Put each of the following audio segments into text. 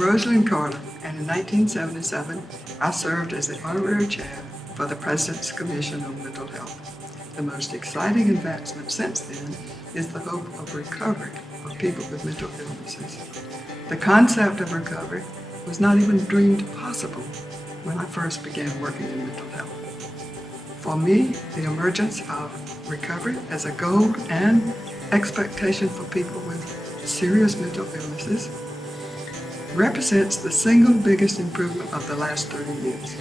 Rosalind Carter, and in 1977, I served as the honorary chair for the President's Commission on Mental Health. The most exciting advancement since then is the hope of recovery for people with mental illnesses. The concept of recovery was not even dreamed possible when I first began working in mental health. For me, the emergence of recovery as a goal and expectation for people with serious mental illnesses represents the single biggest improvement of the last 30 years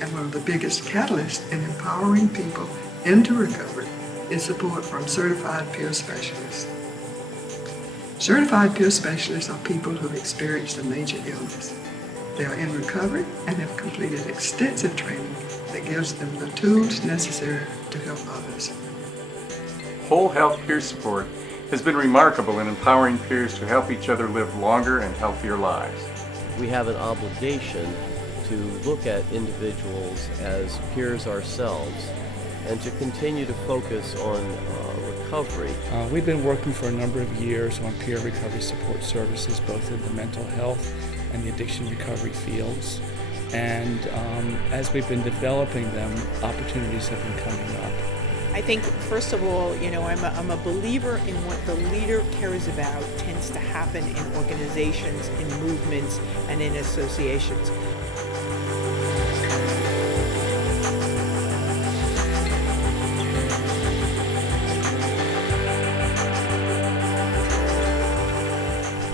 and one of the biggest catalysts in empowering people into recovery is support from certified peer specialists. Certified peer specialists are people who have experienced a major illness. They are in recovery and have completed extensive training that gives them the tools necessary to help others. Whole health peer support has been remarkable in empowering peers to help each other live longer and healthier lives. We have an obligation to look at individuals as peers ourselves and to continue to focus on recovery. We've been working for a number of years on peer recovery support services, both in the mental health and the addiction recovery fields. And as we've been developing them, opportunities have been coming up. I think, first of all, I'm a believer in what the leader cares about tends to happen in organizations, in movements, and in associations.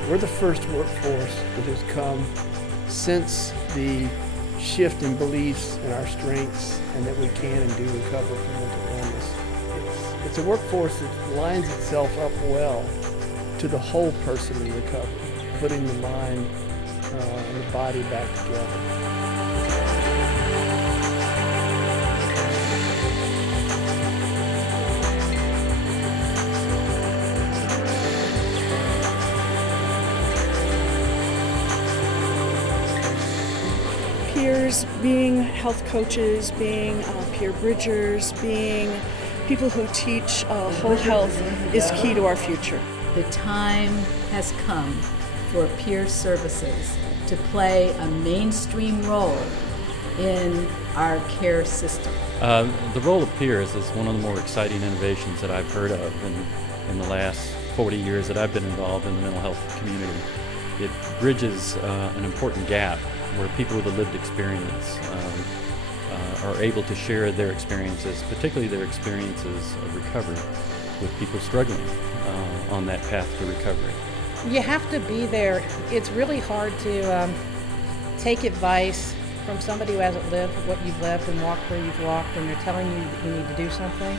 We're the first workforce that has come since the shift in beliefs and our strengths and that we can and do recover from mental illness. It's a workforce that lines itself up well to the whole person in recovery, putting the mind and the body back together. Peers, being health coaches, being peer bridgers, being people who teach whole health is key to our future. The time has come for peer services to play a mainstream role in our care system. The role of peers is one of the more exciting innovations that I've heard of in the last 40 years that I've been involved in the mental health community. It bridges an important gap where people with a lived experience are able to share their experiences, particularly their experiences of recovery, with people struggling on that path to recovery. You have to be there. It's really hard to take advice from somebody who hasn't lived what you've lived and walked where you've walked, and they're telling you that you need to do something.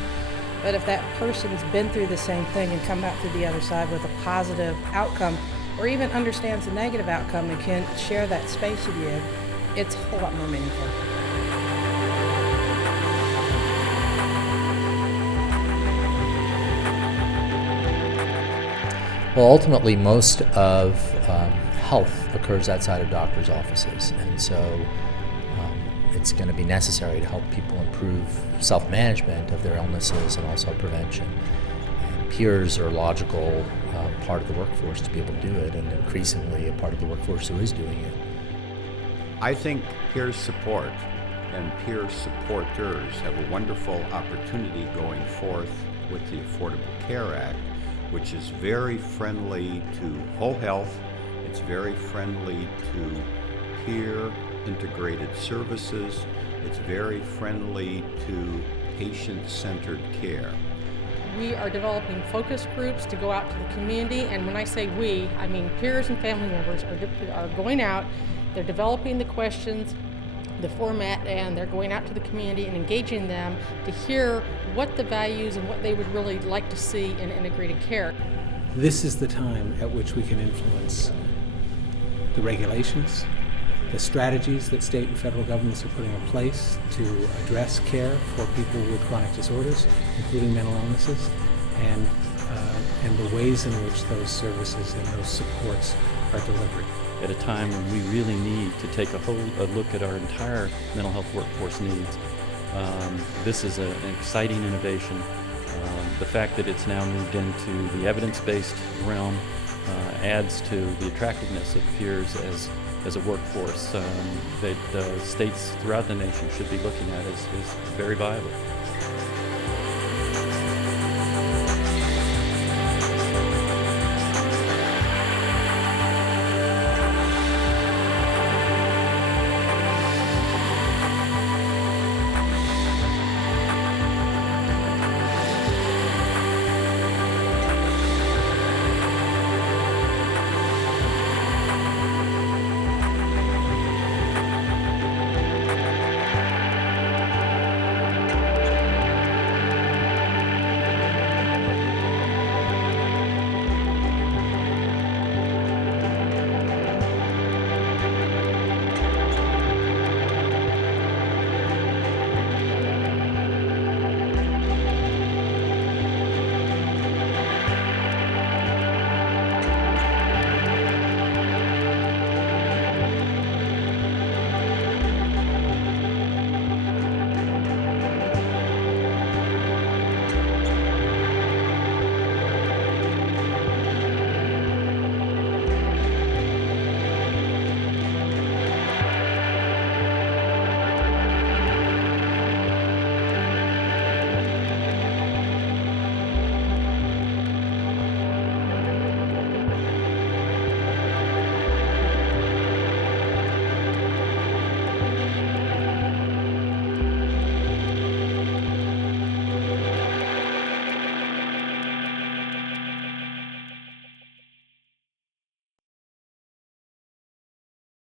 But if that person's been through the same thing and come out through the other side with a positive outcome, or even understands the negative outcome and can share that space with you, it's a whole lot more meaningful. Well, ultimately, most of health occurs outside of doctors' offices, and so it's going to be necessary to help people improve self-management of their illnesses and also prevention. And peers are a logical part of the workforce to be able to do it, and increasingly a part of the workforce who is doing it. I think peer support and peer supporters have a wonderful opportunity going forth with the Affordable Care Act, which is very friendly to whole health. It's very friendly to peer integrated services. It's very friendly to patient-centered care. We are developing focus groups to go out to the community, and when I say we, I mean peers and family members are going out, they're developing the questions, the format, and they're going out to the community and engaging them to hear what the values and what they would really like to see in integrated care. This is the time at which we can influence the regulations, the strategies that state and federal governments are putting in place to address care for people with chronic disorders, including mental illnesses, and the ways in which those services and those supports are delivered. At a time when we really need to take a look at our entire mental health workforce needs, this is an exciting innovation. The fact that it's now moved into the evidence-based realm adds to the attractiveness of peers as a workforce that states throughout the nation should be looking at as very viable.